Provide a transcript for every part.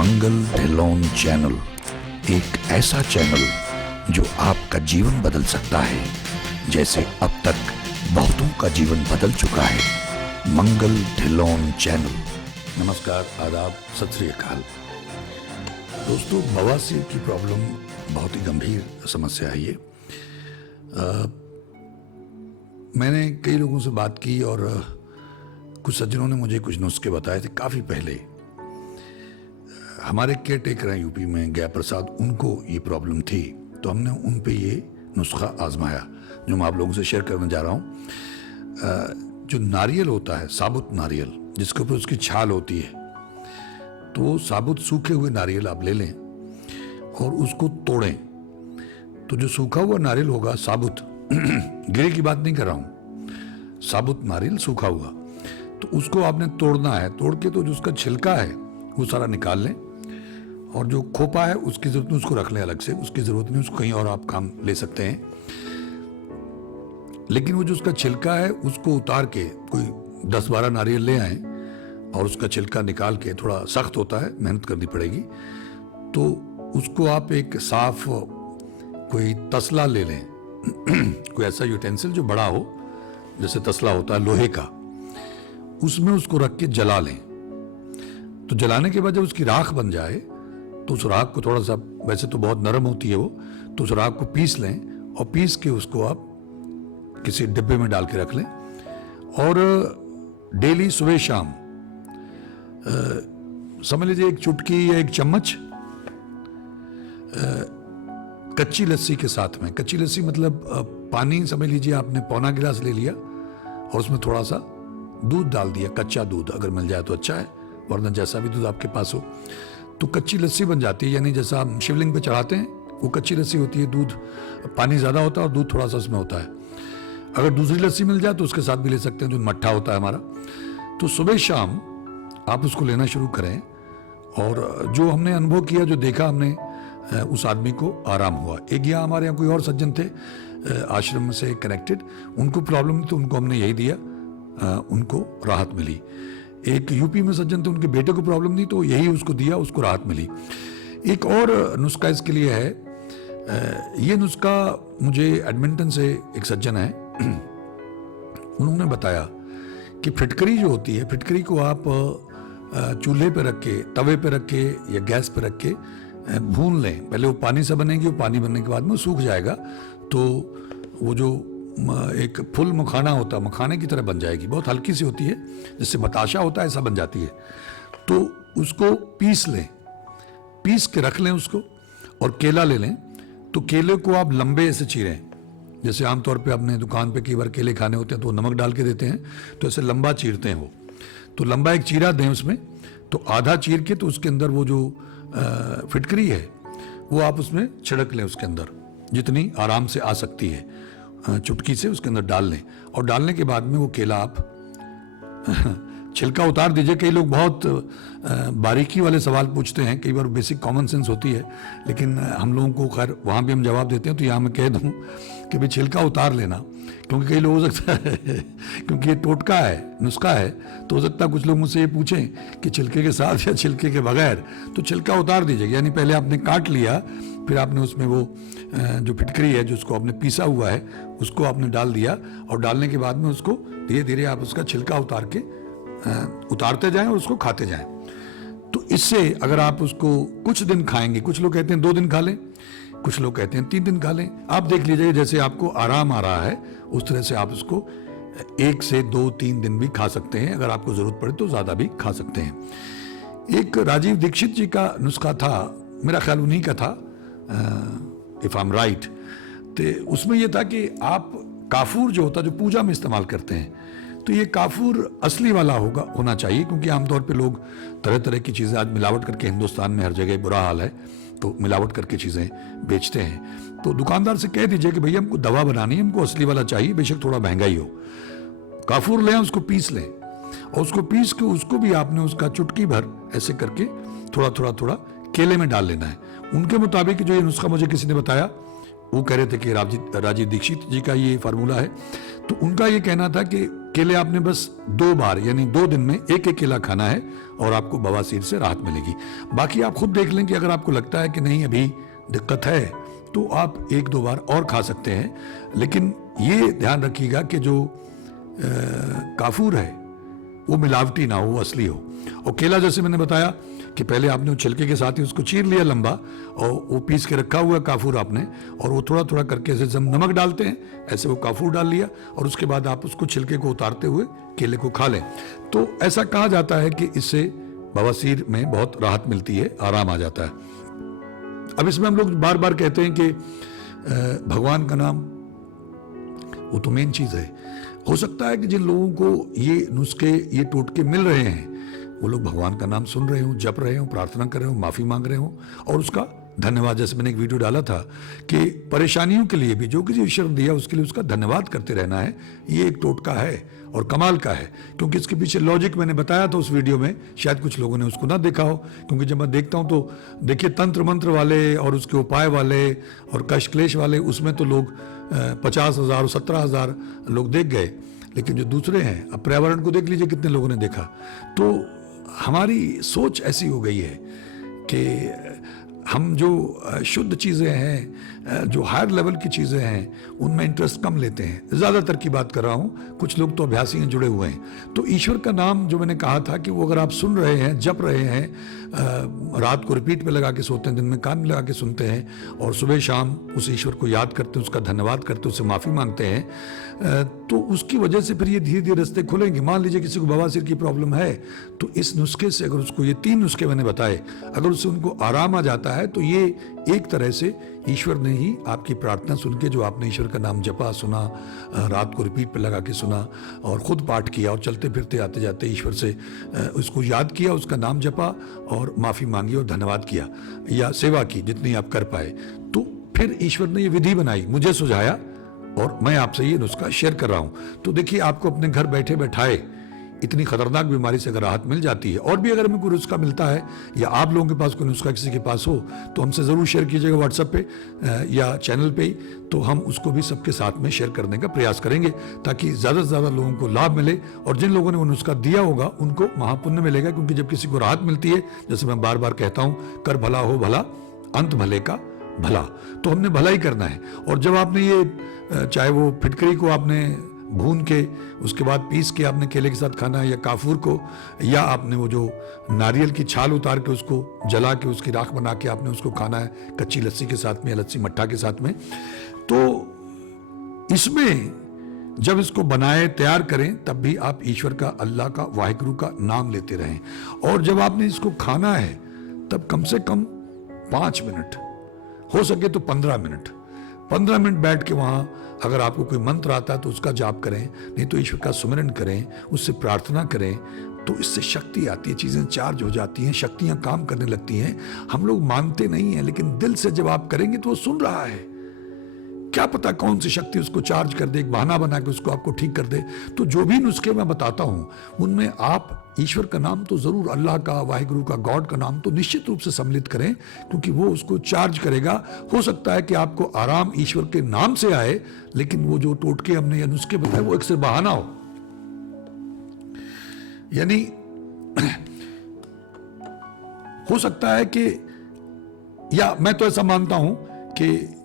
मंगल Dhillon channel, एक ऐसा channel जो आपका जीवन बदल सकता है, जैसे अब तक बहुतों का जीवन बदल चुका है। मंगल ढिल्लोन चैनल। नमस्कार, आदाब, सत श्री अकाल। दोस्तों, बवासीर की प्रॉब्लम बहुत ही गंभीर समस्या है ये। मैंने कई लोगों से बात की और कुछ सज्जनों ने मुझे कुछ नुस्खे बताए थे काफ़ी पहले। हमारे केयर टेकर हैं यूपी में, गया प्रसाद, उनको ये प्रॉब्लम थी, तो हमने उन पे ये नुस्खा आजमाया जो मैं आप लोगों से शेयर करने जा रहा हूँ। जो नारियल होता है, साबुत नारियल, जिसके ऊपर उसकी छाल होती है, तो साबुत सूखे हुए नारियल आप ले लें और उसको तोड़ें। तो जो सूखा हुआ नारियल होगा, साबुत गिरे की बात नहीं कर रहा हूँ, साबुत नारियल सूखा हुआ, तो उसको आपने तोड़ना है। तोड़ के तो जो उसका छिलका है वो सारा निकाल लें, और जो खोपा है उसकी जरूरत नहीं, उसको रख लें अलग से, उसकी जरूरत नहीं, उसको कहीं और आप काम ले सकते हैं। लेकिन वो जो उसका छिलका है उसको उतार के कोई 10-12 नारियल ले आए और उसका छिलका निकाल के, थोड़ा सख्त होता है, मेहनत करनी पड़ेगी, तो उसको आप एक साफ कोई तसला ले लें कोई ऐसा यूटेंसिल जो बड़ा हो, जैसे तसला होता है लोहे का, उसमें उसको रख के जला लें। तो जलाने के बाद जब उसकी राख बन जाए तो उस राख को थोड़ा सा, वैसे तो बहुत नरम होती है वो, तो उस राख को पीस लें और पीस के उसको आप किसी डिब्बे में डाल के रख लें। और डेली सुबह शाम समझ लीजिए एक चुटकी या एक चम्मच कच्ची लस्सी के साथ में, कच्ची लस्सी मतलब पानी समझ लीजिए आपने पौना गिलास ले लिया और उसमें थोड़ा सा दूध डाल दिया, कच्चा दूध अगर मिल जाए तो अच्छा है, वरना जैसा भी दूध आपके पास हो, तो कच्ची लस्सी बन जाती है। यानी जैसा हम शिवलिंग पे चढ़ाते हैं वो कच्ची लस्सी होती है, दूध पानी ज़्यादा होता है और दूध थोड़ा सा उसमें होता है। अगर दूसरी लस्सी मिल जाए तो उसके साथ भी ले सकते हैं, जो मट्ठा होता है हमारा। तो सुबह शाम आप उसको लेना शुरू करें, और जो हमने अनुभव किया, जो देखा हमने, उस आदमी को आराम हुआ। एक यहाँ हमारे यहाँ कोई और सज्जन थे आश्रम से कनेक्टेड, उनको प्रॉब्लम थी, तो उनको हमने यही दिया, उनको राहत मिली। एक यूपी में सज्जन थे, उनके बेटे को प्रॉब्लम थी, तो यही उसको दिया, उसको राहत मिली। एक और नुस्खा इसके लिए है, ये नुस्खा मुझे एडमिंटन से एक सज्जन है, उन्होंने बताया कि फिटकरी जो होती है, फिटकरी को आप चूल्हे पे रख के, तवे पे रख के या गैस पे रख के भून लें। पहले वो पानी से बनेगी, वो पानी बनने के बाद में सूख जाएगा, तो वो जो एक फुल मखाना होता है, मखाने की तरह बन जाएगी, बहुत हल्की सी होती है, जिससे बताशा होता है ऐसा बन जाती है। तो उसको पीस लें, पीस के रख लें उसको, और केला ले लें। तो केले को आप लंबे से चीरें, जैसे आमतौर पे आपने दुकान पे कई बार केले खाने होते हैं तो नमक डाल के देते हैं, तो ऐसे लंबा चीरते हैं वो। तो लंबा एक चीरा दें उसमें, तो आधा चीर के तो उसके अंदर वो जो फिटकरी है वो आप उसमें छिड़क लें, उसके अंदर जितनी आराम से आ सकती है, चुटकी से उसके अंदर डाल लें। और डालने के बाद में वो केला आप छिलका उतार दीजिए। कई लोग बहुत बारीकी वाले सवाल पूछते हैं, कई बार बेसिक कॉमन सेंस होती है, लेकिन हम लोगों को खैर वहाँ भी हम जवाब देते हैं, तो यहाँ मैं कह दूँ कि भाई छिलका उतार लेना, क्योंकि कई लोग हो सकता है क्योंकि ये टोटका है, नुस्खा है, तो हो सकता है कुछ लोग मुझसे ये पूछें कि छिलके के साथ या छिलके के बगैर, तो छिलका उतार दीजिएगा। यानी पहले आपने काट लिया, फिर आपने उसमें वो जो फिटकरी है, जो उसको आपने पीसा हुआ है, उसको आपने डाल दिया, और डालने के बाद में उसको धीरे धीरे आप उसका छिलका उतार के उतारते जाएं और उसको खाते जाएं। तो इससे अगर आप उसको कुछ दिन खाएंगे, कुछ लोग कहते हैं 2 दिन खा लें, कुछ लोग कहते हैं 3 दिन खा लें, आप देख लीजिए जैसे आपको आराम आ रहा है उस तरह से आप उसको 1 से 2-3 दिन भी खा सकते हैं। अगर आपको जरूरत पड़े तो ज़्यादा भी खा सकते हैं। एक राजीव दीक्षित जी का नुस्खा था, मेरा ख्याल उन्हीं का था, इफ आई एम राइट। तो उसमें यह था कि आप काफूर जो होता, जो पूजा में इस्तेमाल करते हैं, तो ये काफूर असली वाला होना चाहिए, क्योंकि आमतौर पे लोग तरह तरह की चीज़ें आज मिलावट करके, हिंदुस्तान में हर जगह बुरा हाल है, तो मिलावट करके चीज़ें बेचते हैं। तो दुकानदार से कह दीजिए कि भैया हमको दवा बनानी है, हमको असली वाला चाहिए, बेशक थोड़ा महंगा ही हो। काफूर लें, उसको पीस लें, और उसको पीस के उसको भी आपने उसका चुटकी भर ऐसे करके थोड़ा केले में डाल लेना है। उनके मुताबिक जो ये नुस्खा मुझे किसी ने बताया, वो कह रहे थे कि राजीव दीक्षित जी का ये फार्मूला है, तो उनका ये कहना था कि केले आपने बस 2 बार यानी 2 दिन में एक केला खाना है और आपको बवासीर से राहत मिलेगी। बाकी आप खुद देख लें कि अगर आपको लगता है कि नहीं अभी दिक्कत है तो आप 1-2 बार और खा सकते हैं, लेकिन ये ध्यान रखिएगा कि जो काफूर है वो मिलावटी ना हो, वो असली हो। और केला जैसे मैंने बताया कि पहले आपने छिलके के साथ ही उसको चीर लिया लंबा, और वो पीस के रखा हुआ काफूर आपने, और वो थोड़ा थोड़ा करके जैसे हम नमक डालते हैं ऐसे वो काफूर डाल लिया, और उसके बाद आप उसको छिलके को उतारते हुए केले को खा लें। तो ऐसा कहा जाता है कि इससे बवासीर में बहुत राहत मिलती है, आराम आ जाता है। अब इसमें हम लोग बार बार कहते हैं कि भगवान का नाम वो तो मेन चीज है। हो सकता है कि जिन लोगों को ये नुस्खे, ये टोटके मिल रहे हैं, वो लोग भगवान का नाम सुन रहे हो, जप रहे हो, प्रार्थना कर रहे हो, माफी मांग रहे हो और उसका धन्यवाद, जैसे मैंने एक वीडियो डाला था कि परेशानियों के लिए भी जो किसी ईश्वर ने दिया उसके लिए उसका धन्यवाद करते रहना है। ये एक टोटका है और कमाल का है, क्योंकि इसके पीछे लॉजिक मैंने बताया था उस वीडियो में, शायद कुछ लोगों ने उसको ना देखा हो। क्योंकि जब मैं देखता हूं तो देखिए तंत्र मंत्र वाले और उसके उपाय वाले और कष्ट क्लेश वाले, उसमें तो लोग 50,000 17,000 लोग देख गए, लेकिन जो दूसरे हैं, अब पर्यावरण को देख लीजिए कितने लोगों ने देखा। तो हमारी सोच ऐसी हो गई है कि हम जो शुद्ध चीज़ें हैं, जो हायर लेवल की चीज़ें हैं, उनमें इंटरेस्ट कम लेते हैं। ज़्यादातर की बात कर रहा हूँ, कुछ लोग तो अभ्यासी हैं, जुड़े हुए हैं। तो ईश्वर का नाम जो मैंने कहा था कि वो अगर आप सुन रहे हैं, जप रहे हैं, रात को रिपीट पे लगा के सोते हैं, दिन में कान में लगा के सुनते हैं और सुबह शाम उस ईश्वर को याद करते हैं, उसका धन्यवाद करते हैं, उससे माफ़ी मांगते हैं, तो उसकी वजह से फिर ये धीरे धीरे रास्ते खुलेंगे। मान लीजिए किसी को बवासीर की प्रॉब्लम है, तो इस नुस्खे से अगर उसको, ये 3 नुस्खे मैंने बताए, अगर उससे उनको आराम आ जाता है तो ये एक तरह से ईश्वर ने ही आपकी प्रार्थना सुन के, जो आपने ईश्वर का नाम जपा, सुना, रात को रिपीट पे लगा के सुना और खुद पाठ किया और चलते फिरते आते जाते ईश्वर से उसको याद किया, उसका नाम जपा और माफ़ी मांगी और धन्यवाद किया या सेवा की जितनी आप कर पाए, तो फिर ईश्वर ने ये विधि बनाई, मुझे सुझाया और मैं आपसे ये नुस्खा शेयर कर रहा हूँ। तो देखिए, आपको अपने घर बैठे बैठाए इतनी खतरनाक बीमारी से अगर राहत मिल जाती है, और भी अगर हमें कोई नुस्खा मिलता है या आप लोगों के पास कोई नुस्खा किसी के पास हो तो हमसे ज़रूर शेयर कीजिएगा व्हाट्सएप पे या चैनल पे ही, तो हम उसको भी सबके साथ में शेयर करने का प्रयास करेंगे ताकि ज़्यादा से ज़्यादा लोगों को लाभ मिले। और जिन लोगों ने वो नुस्खा दिया होगा उनको महापुण्य मिलेगा, क्योंकि जब किसी को राहत मिलती है, जैसे मैं बार बार कहता हूँ, कर भला हो भला, अंत भले का भला, तो हमने भला ही करना है। और जब आपने ये, चाहे वो फिटकरी को आपने भून के उसके बाद पीस के आपने केले के साथ खाना है, या काफूर को, या आपने वो जो नारियल की छाल उतार के उसको जला के उसकी राख बना के आपने उसको खाना है कच्ची लस्सी के साथ में या लस्सी मट्ठा के साथ में, तो इसमें जब इसको बनाए तैयार करें तब भी आप ईश्वर का, अल्लाह का, वाहिगुरु का नाम लेते रहें। और जब आपने इसको खाना है तब कम से कम 5 मिनट, हो सके तो 15 मिनट बैठ के वहां, अगर आपको कोई मंत्र आता है तो उसका जाप करें, नहीं तो ईश्वर का सुमिरन करें, उससे प्रार्थना करें, तो इससे शक्ति आती है, चीजें चार्ज हो जाती हैं, शक्तियां काम करने लगती हैं। हम लोग मानते नहीं हैं, लेकिन दिल से जब आप करेंगे तो वो सुन रहा है, क्या पता कौन सी शक्ति उसको चार्ज कर दे, एक बहाना बना के उसको आपको ठीक कर दे। तो जो भी नुस्खे मैं बताता हूं उनमें आप ईश्वर का नाम तो जरूर, अल्लाह का, वाहिगुरु का, गॉड का नाम तो निश्चित रूप से सम्मिलित करें, क्योंकि वो उसको चार्ज करेगा। हो सकता है कि आपको आराम ईश्वर के नाम से आए, लेकिन वो जो टोटके हमने या नुस्खे बताए वो एक सिर्फ बहाना हो। यानी हो सकता है कि, या मैं तो ऐसा मानता हूं कि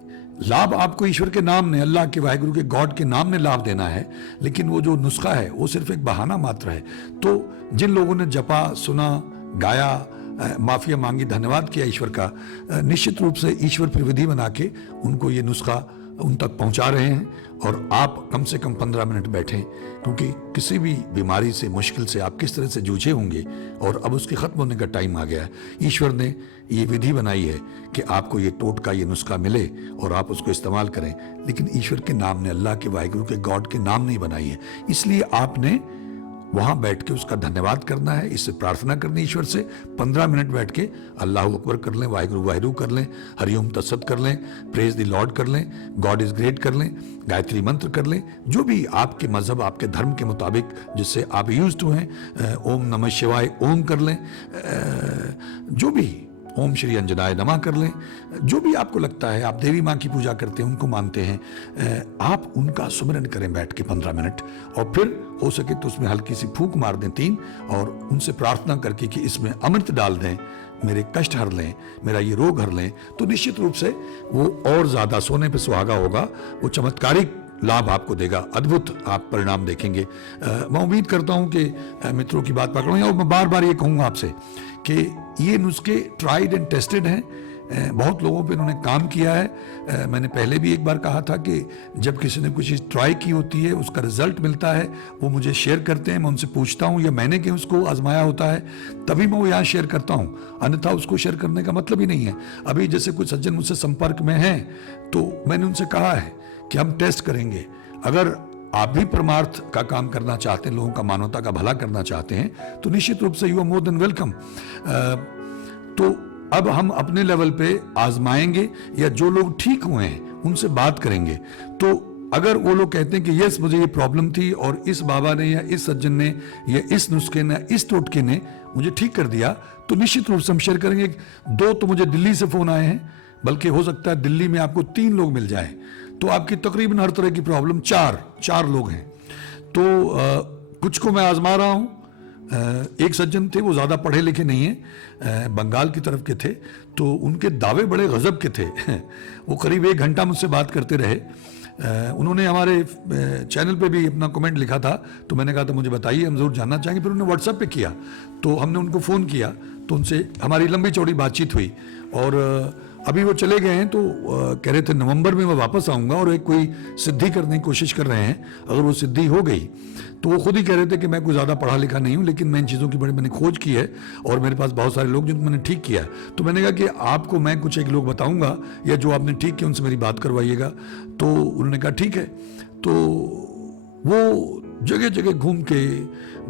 लाभ आपको ईश्वर के नाम ने, अल्लाह के, वाहिगुरु के, गॉड के नाम ने लाभ देना है, लेकिन वो जो नुस्खा है वो सिर्फ एक बहाना मात्र है। तो जिन लोगों ने जपा, सुना, गाया, माफिया मांगी, धन्यवाद किया ईश्वर का, निश्चित रूप से ईश्वर फिर विधि बना के उनको ये नुस्खा उन तक पहुंचा रहे हैं। और आप कम से कम 15 मिनट बैठें, क्योंकि किसी भी बीमारी से, मुश्किल से आप किस तरह से जूझे होंगे और अब उसके खत्म होने का टाइम आ गया है। ईश्वर ने ये विधि बनाई है कि आपको ये टोटका, ये नुस्खा मिले और आप उसको इस्तेमाल करें, लेकिन ईश्वर के नाम ने, अल्लाह के, वाहिगुरु के, गॉड के नाम नहीं बनाई है। इसलिए आपने वहां बैठ के उसका धन्यवाद करना है, इससे प्रार्थना करनी ईश्वर से। 15 मिनट बैठ के अल्लाह अकबर कर लें, वाहिगुरु वाहिगुरु कर लें, हरिओम तत्सत कर लें, प्रेज द लॉर्ड कर लें, गॉड इज ग्रेट कर लें, गायत्री मंत्र कर लें, जो भी आपके मजहब, आपके धर्म के मुताबिक जिससे आप यूज्ड टू हैं, ओम नमः शिवाय ओम कर लें, जो भी ओम श्री अंजनाय नमः कर लें। जो भी आपको लगता है, आप देवी माँ की पूजा करते हैं, उनको मानते हैं, आप उनका सुमिरन करें बैठ के 15 मिनट, और फिर हो सके तो उसमें हल्की सी फूंक मार दें 3, और उनसे प्रार्थना करके कि इसमें अमृत डाल दें, मेरे कष्ट हर लें, मेरा ये रोग हर लें, तो निश्चित रूप से वो और ज्यादा सोने पे सुहागा होगा, वो चमत्कारिक लाभ आपको देगा, अद्भुत आप परिणाम देखेंगे। मैं उम्मीद करता हूं कि मित्रों की बात पकड़ूंगी, और मैं बार बार ये कहूंगा आपसे कि ये नुस्खे ट्राइड एंड टेस्टेड हैं, बहुत लोगों पे इन्होंने काम किया है। मैंने पहले भी एक बार कहा था कि जब किसी ने कुछ चीज़ ट्राई की होती है, उसका रिजल्ट मिलता है, वो मुझे शेयर करते हैं, मैं उनसे पूछता हूँ या मैंने कि उसको आजमाया होता है, तभी मैं वो यहाँ शेयर करता हूँ, अन्यथा उसको शेयर करने का मतलब ही नहीं है। अभी जैसे कुछ सज्जन मुझसे संपर्क में हैं, तो मैंने उनसे कहा है कि हम टेस्ट करेंगे, अगर आप भी परमार्थ का काम करना चाहते हैं, लोगों का मानवता का भला करना चाहते हैं, तो निश्चित रूप से you are more than welcome. तो अब हम अपने लेवल पे आजमाएंगे, या जो लोग ठीक हुए हैं उनसे बात करेंगे। तो अगर वो लोग कहते हैं कि यस मुझे ये प्रॉब्लम थी और इस बाबा ने या इस सज्जन ने या इस नुस्खे ने, इस टोटके ने मुझे ठीक कर दिया, तो निश्चित रूप से हम शेयर करेंगे। 2 तो मुझे दिल्ली से फोन आए हैं, बल्कि हो सकता है दिल्ली में आपको 3 लोग मिल जाएं, तो आपकी तकरीबन हर तरह की प्रॉब्लम 4 लोग हैं। तो कुछ को मैं आजमा रहा हूं। एक सज्जन थे, वो ज्यादा पढ़े लिखे नहीं है, बंगाल की तरफ के थे, तो उनके दावे बड़े गजब के थे। वो करीब 1 घंटा मुझसे बात करते रहे। उन्होंने हमारे चैनल पे भी अपना कमेंट लिखा था, तो मैंने कहा था मुझे बताइए, हम जरूर जानना चाहेंगे। फिर उन्होंने व्हाट्सएप पे किया, तो हमने उनको फ़ोन किया, तो उनसे हमारी लंबी चौड़ी बातचीत हुई, और अभी वो चले गए हैं। तो कह रहे थे नवंबर में मैं वापस आऊँगा, और एक कोई सिद्धि करने की कोशिश कर रहे हैं। अगर वो सिद्धि हो गई तो वो खुद ही कह रहे थे कि मैं कोई ज़्यादा पढ़ा लिखा नहीं हूँ, लेकिन मैं इन चीज़ों की बड़ी मैंने खोज की है, और मेरे पास बहुत सारे लोग जिनको मैंने ठीक किया है। तो मैंने कहा कि आपको मैं कुछ एक लोग बताऊँगा, या जो आपने ठीक किया उनसे मेरी बात करवाइएगा। तो उन्होंने कहा ठीक है। तो वो जगह जगह घूम के,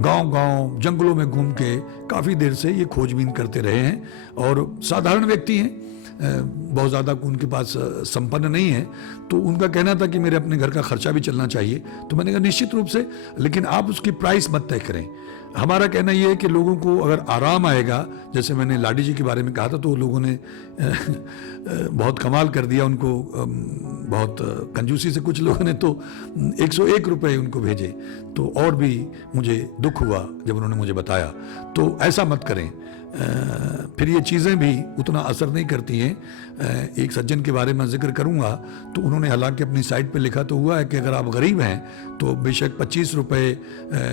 गांव-गांव जंगलों में घूम के काफ़ी देर से ये खोजबीन करते रहे हैं, और साधारण व्यक्ति हैं, बहुत ज़्यादा उनके पास संपन्न नहीं है। तो उनका कहना था कि मेरे अपने घर का खर्चा भी चलना चाहिए। तो मैंने कहा निश्चित रूप से, लेकिन आप उसकी प्राइस मत तय करें। हमारा कहना यह है कि लोगों को अगर आराम आएगा, जैसे मैंने लाडी जी के बारे में कहा था, तो लोगों ने बहुत कमाल कर दिया, उनको बहुत कंजूसी से कुछ लोगों ने तो 101 रुपये उनको भेजे, तो और भी मुझे दुख हुआ जब उन्होंने मुझे बताया। तो ऐसा मत करें, फिर ये चीज़ें भी उतना असर नहीं करती हैं। एक सज्जन के बारे में जिक्र करूंगा, तो उन्होंने हालांकि अपनी साइट पे लिखा तो हुआ है कि अगर आप गरीब हैं तो बेशक 25 रुपये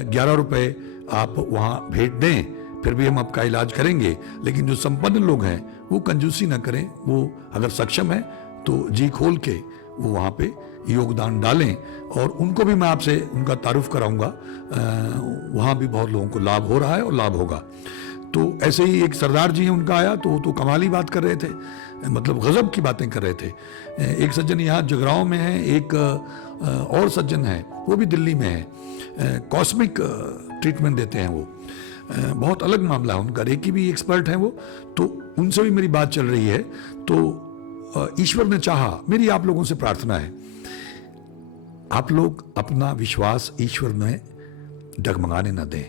11 रुपये आप वहाँ भेंट दें, फिर भी हम आपका इलाज करेंगे। लेकिन जो संपन्न लोग हैं वो कंजूसी ना करें, वो अगर सक्षम है तो जी खोल के वो वहाँ पे योगदान डालें, और उनको भी मैं आपसे उनका तारुफ कराऊंगा। वहाँ भी बहुत लोगों को लाभ हो रहा है और लाभ होगा। तो ऐसे ही एक सरदार जी हैं, उनका आया तो वो तो कमाली बात कर रहे थे, मतलब गजब की बातें कर रहे थे। एक सज्जन यहाँ जगरांव में है, एक और सज्जन है वो भी दिल्ली में है, कॉस्मिक ट्रीटमेंट देते हैं वो, बहुत अलग मामला है उनका, रेकी भी एक्सपर्ट हैं वो। तो उनसे भी मेरी बात चल रही है। तो ईश्वर ने चाहा, मेरी आप लोगों से प्रार्थना है, आप लोग अपना विश्वास ईश्वर में डगमगाने न दें।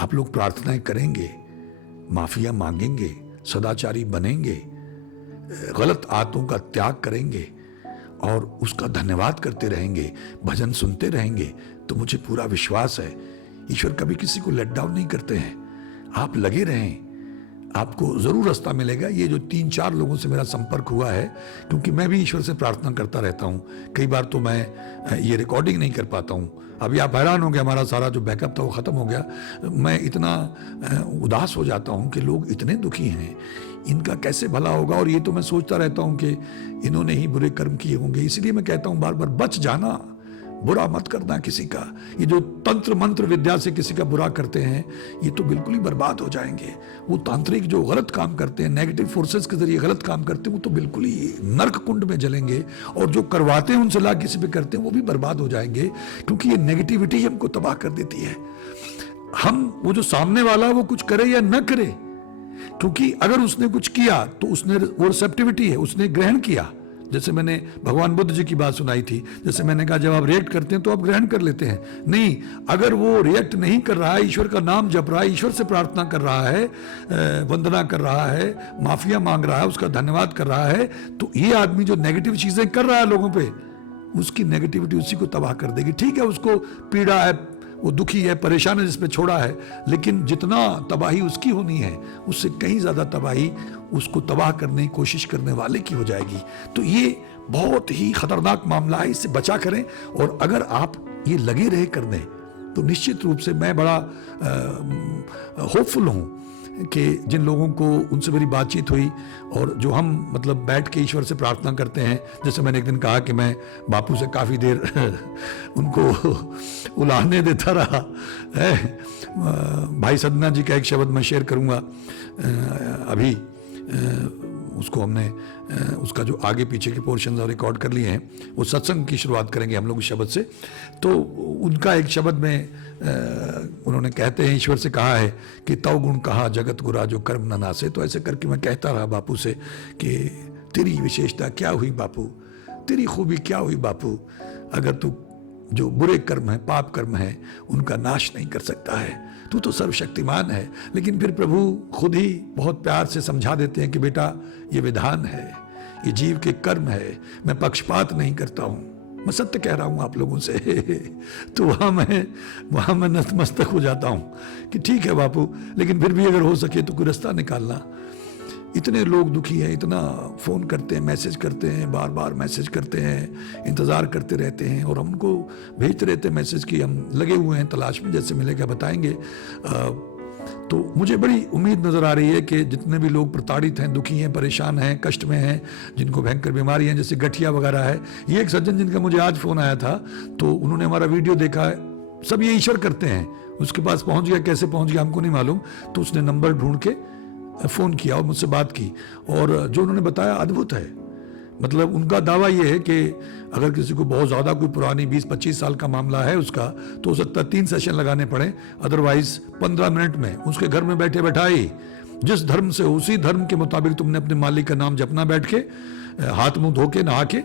आप लोग प्रार्थनाएं करेंगे, माफिया मांगेंगे, सदाचारी बनेंगे, गलत आदतों का त्याग करेंगे और उसका धन्यवाद करते रहेंगे, भजन सुनते रहेंगे, तो मुझे पूरा विश्वास है ईश्वर कभी किसी को लेट डाउन नहीं करते हैं। आप लगे रहें, आपको जरूर रास्ता मिलेगा। ये जो 3-4 लोगों से मेरा संपर्क हुआ है, क्योंकि मैं भी ईश्वर से प्रार्थना करता रहता हूँ, कई बार तो मैं ये रिकॉर्डिंग नहीं कर पाता हूँ। अभी आप हैरान हो गए, हमारा सारा जो बैकअप था वो ख़त्म हो गया। मैं इतना उदास हो जाता हूँ कि लोग इतने दुखी हैं, इनका कैसे भला होगा। और ये तो मैं सोचता रहता हूँ कि इन्होंने ही बुरे कर्म किए होंगे। इसलिए मैं कहता हूँ बार बार, बच जाना, बुरा मत करना किसी का। ये जो तंत्र मंत्र विद्या से किसी का बुरा करते हैं, ये तो बिल्कुल ही बर्बाद हो जाएंगे। वो तांत्रिक जो गलत काम करते हैं, नेगेटिव फोर्सेस के जरिए गलत काम करते हैं, वो तो बिल्कुल ही नरक कुंड में जलेंगे। और जो करवाते हैं उनसे ला किसी पे करते हैं, वो भी बर्बाद हो जाएंगे, क्योंकि ये नेगेटिविटी हमको तबाह कर देती है। हम वो जो सामने वाला वो कुछ करे या न करे, क्योंकि अगर उसने कुछ किया तो उसने, वो रिसेप्टिविटी है, उसने ग्रहण किया। जैसे मैंने भगवान बुद्ध जी की बात सुनाई थी, जैसे मैंने कहा जब आप रिएक्ट करते हैं तो आप ग्रहण कर लेते हैं। नहीं, अगर वो रिएक्ट नहीं कर रहा है, ईश्वर का नाम जप रहा है, ईश्वर से प्रार्थना कर रहा है, वंदना कर रहा है, माफिया मांग रहा है, उसका धन्यवाद कर रहा है, तो ये आदमी जो नेगेटिव चीजें कर रहा है लोगों पे, उसकी नेगेटिविटी उसी को तबाह कर देगी। ठीक है, उसको पीड़ा है, वो दुखी है, परेशान है जिसपे छोड़ा है, लेकिन जितना तबाही उसकी होनी है उससे कहीं ज्यादा तबाही उसको तबाह करने की कोशिश करने वाले की हो जाएगी। तो ये बहुत ही खतरनाक मामला है, इससे बचा करें। और अगर आप ये लगे रहे करने तो निश्चित रूप से मैं बड़ा होपफुल हूं कि जिन लोगों को उनसे मेरी बातचीत हुई और जो हम मतलब बैठ के ईश्वर से प्रार्थना करते हैं, जैसे मैंने एक दिन कहा कि मैं बापू से काफ़ी देर उनको उलाहने देता रहा है। भाई सदना जी का एक शब्द मैं शेयर करूंगा अभी, उसको हमने उसका जो आगे पीछे के पोर्शन रिकॉर्ड कर लिए हैं, वो सत्संग की शुरुआत करेंगे हम लोग उस शब्द से। तो उनका एक शब्द में उन्होंने कहते हैं, ईश्वर से कहा है कि तव गुण कहा जगत गुरा जो कर्म न नासे। तो ऐसे करके मैं कहता रहा बापू से कि तेरी विशेषता क्या हुई बापू, तेरी खूबी क्या हुई बापू, अगर तू जो बुरे कर्म है, पाप कर्म है, उनका नाश नहीं कर सकता है, तू तो सर्वशक्तिमान है। लेकिन फिर प्रभु खुद ही बहुत प्यार से समझा देते हैं कि बेटा ये विधान है, ये जीव के कर्म है, मैं पक्षपात नहीं करता हूं, मैं सत्य कह रहा हूं आप लोगों से। तो वहां मैं नतमस्तक हो जाता हूं कि ठीक है बापू, लेकिन फिर भी अगर हो सके तो कोई रास्ता निकालना। इतने लोग दुखी हैं, इतना फ़ोन करते हैं, मैसेज करते हैं, बार बार मैसेज करते हैं, इंतज़ार करते रहते हैं, और हम उनको भेजते रहते हैं मैसेज की हम लगे हुए हैं तलाश में, जैसे मिलेगा बताएंगे। तो मुझे बड़ी उम्मीद नज़र आ रही है कि जितने भी लोग प्रताड़ित हैं, दुखी हैं, परेशान हैं, कष्ट में हैं, जिनको भयंकर बीमारी हैं जैसे गठिया वगैरह है। ये एक सज्जन जिनका मुझे आज फ़ोन आया था, तो उन्होंने हमारा वीडियो देखा, सब ये ईश्वर करते हैं, उसके पास पहुँच गया, कैसे पहुँच गया हमको नहीं मालूम, तो उसने नंबर ढूंढ के फ़ोन किया और मुझसे बात की, और जो उन्होंने बताया अद्भुत है। मतलब उनका दावा ये है कि अगर किसी को बहुत ज़्यादा कोई पुरानी 20-25 साल का मामला है उसका, तो हो सकता है 3 सेशन लगाने पड़े, अदरवाइज 15 मिनट में उसके घर में बैठे बैठाई जिस धर्म से उसी धर्म के मुताबिक तुमने अपने मालिक का नाम जपना, बैठ के हाथ मुंह धो के, नहा के,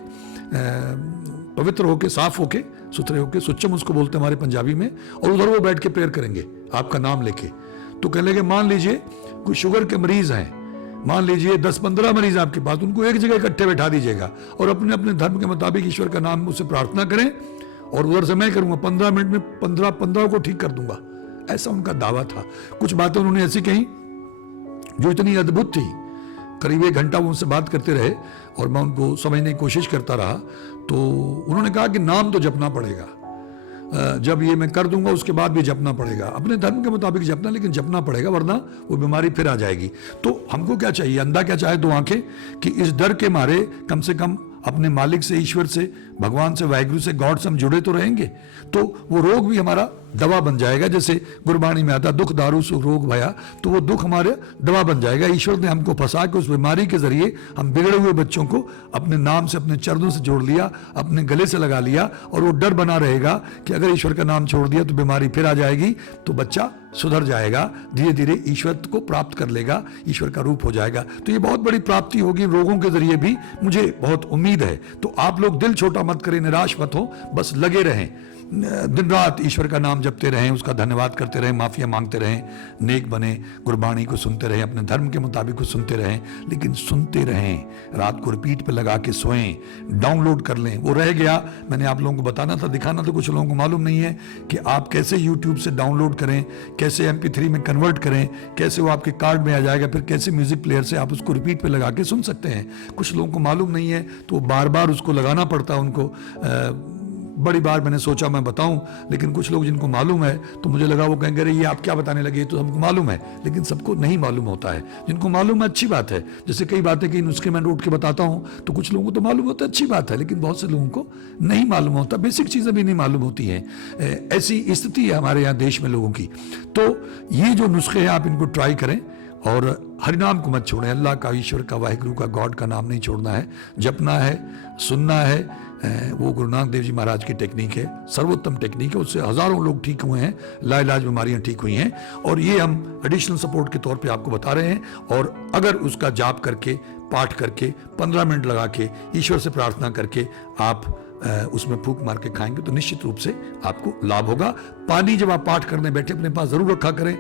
पवित्र होके, साफ होके, सुथरे होके, सुच्चम उसको बोलते हैं हमारे पंजाबी में, और उधर वो बैठ के प्रेयर करेंगे आपका नाम लेके। तो कहने लगे मान लीजिए कोई शुगर के मरीज हैं, मान लीजिए 10-15 मरीज आपके पास, उनको एक जगह इकट्ठे बैठा दीजिएगा और अपने अपने धर्म के मुताबिक ईश्वर का नाम उससे प्रार्थना करें, और उधर से मैं करूंगा 15 मिनट में 15 को ठीक कर दूंगा। ऐसा उनका दावा था। कुछ बातें उन्होंने ऐसी कही जो इतनी अद्भुत थी, करीब 1 घंटा वो उनसे बात करते रहे और मैं उनको समझने की कोशिश करता रहा। तो उन्होंने कहा कि नाम तो जपना पड़ेगा, जब ये मैं कर दूंगा उसके बाद भी जपना पड़ेगा, अपने धर्म के मुताबिक जपना, लेकिन जपना पड़ेगा वरना वो बीमारी फिर आ जाएगी। तो हमको क्या चाहिए, अंधा क्या चाहे 2 आंखें, कि इस डर के मारे कम से कम अपने मालिक से, ईश्वर से, भगवान से, वाहिगुरु से, गॉड से हम जुड़े तो रहेंगे, तो वो रोग भी हमारा दवा बन जाएगा। जैसे गुरबाणी में आता दुख दारू सु रोग भया, तो वो दुख हमारे दवा बन जाएगा। ईश्वर ने हमको फंसा के उस बीमारी के जरिए हम बिगड़े हुए बच्चों को अपने नाम से, अपने चरणों से जोड़ लिया, अपने गले से लगा लिया, और वो डर बना रहेगा कि अगर ईश्वर का नाम छोड़ दिया तो बीमारी फिर आ जाएगी, तो बच्चा सुधर जाएगा, धीरे धीरे ईश्वर को प्राप्त कर लेगा, ईश्वर का रूप हो जाएगा। तो ये बहुत बड़ी प्राप्ति होगी रोगों के जरिए भी, मुझे बहुत उम्मीद है। तो आप लोग दिल छोटा मत करें, निराश मत हो, बस लगे रहें, दिन रात ईश्वर का नाम जपते रहें, उसका धन्यवाद करते रहें, माफिया मांगते रहें, नेक बने, गुरबाणी को सुनते रहें, अपने धर्म के मुताबिक को सुनते रहें, लेकिन सुनते रहें, रात को रिपीट पे लगा के सोएं, डाउनलोड कर लें। वो रह गया, मैंने आप लोगों को बताना था, दिखाना था, कुछ लोगों को मालूम नहीं है कि आप कैसे यूट्यूब से डाउनलोड करें, कैसे MP3 में कन्वर्ट करें, कैसे वो आपके कार्ड में आ जाएगा, फिर कैसे म्यूजिक प्लेयर से आप उसको रिपीट पे लगा के सुन सकते हैं। कुछ लोगों को मालूम नहीं है, तो बार बार उसको लगाना पड़ता है उनको। बड़ी बार मैंने सोचा मैं बताऊं, लेकिन कुछ लोग जिनको मालूम है तो मुझे लगा वो कहेंगे अरे ये आप क्या बताने लगे, तो हमको मालूम है, लेकिन सबको नहीं मालूम होता है। जिनको मालूम है अच्छी बात है, जैसे कई बातें कई नुस्खे मैं उठ के बताता हूं, तो कुछ लोगों को तो मालूम होता है, अच्छी बात है, लेकिन बहुत से लोगों को नहीं मालूम होता, बेसिक चीज़ें भी नहीं मालूम होती हैं। ऐसी स्थिति है हमारे यहाँ देश में लोगों की। तो ये जो नुस्खे हैं आप इनको ट्राई करें, और हरिनाम को मत छोड़ें, अल्लाह का, ईश्वर का, वाहिगुरु का, गॉड का नाम नहीं छोड़ना है, जपना है, सुनना है, वो गुरु नानक देव जी महाराज की टेक्निक है, सर्वोत्तम टेक्निक है। उससे हज़ारों लोग ठीक हुए हैं, लाइलाज बीमारियां ठीक हुई हैं, और ये हम एडिशनल सपोर्ट के तौर पे आपको बता रहे हैं। और अगर उसका जाप करके, पाठ करके, 15 मिनट लगा के, ईश्वर से प्रार्थना करके आप उसमें फूंक मार के खाएंगे तो निश्चित रूप से आपको लाभ होगा। पानी जब आप पाठ करने बैठे अपने पास जरूर रखा करें।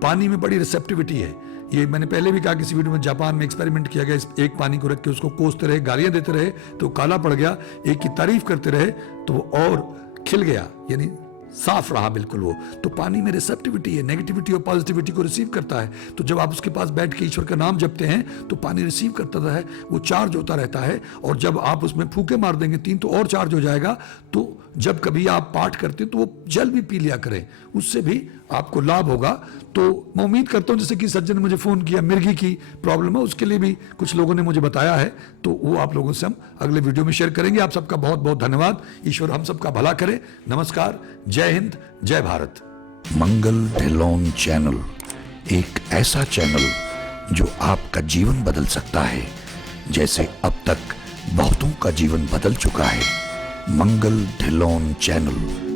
पानी में बड़ी रिसेप्टिविटी है। ये मैंने पहले भी कहा किसी वीडियो में, जापान में एक्सपेरिमेंट किया गया, एक पानी को रख के उसको कोसते रहे, गालियां देते रहे तो काला पड़ गया, एक की तारीफ करते रहे तो वो और खिल गया, यानी साफ रहा बिल्कुल वो। तो पानी में रिसेप्टिविटी है, नेगेटिविटी और पॉजिटिविटी को रिसीव करता है। तो जब आप उसके पास बैठ के ईश्वर का नाम जपते हैं तो पानी रिसीव करता है, वो चार्ज होता रहता है। और जब आप उसमें फूके मार देंगे 3 तो और चार्ज हो जाएगा। तो जब कभी आप पाठ करते हैं तो वो जल भी पी लिया करें, उससे भी आपको लाभ होगा। तो मैं उम्मीद करता हूं, जैसे कि सज्जन ने मुझे फोन किया, मिर्गी की प्रॉब्लम है, उसके लिए भी कुछ लोगों ने मुझे बताया है, तो वो आप लोगों से हम अगले वीडियो में शेयर करेंगे। आप सबका बहुत बहुत धन्यवाद। ईश्वर हम सबका भला करे। नमस्कार, जय हिंद, जय भारत। मंगल ढिल्लोन चैनल एक ऐसा चैनल जो आपका जीवन बदल सकता है, जैसे अब तक बहुतों का जीवन बदल चुका है। मंगल ढिल्लोन चैनल।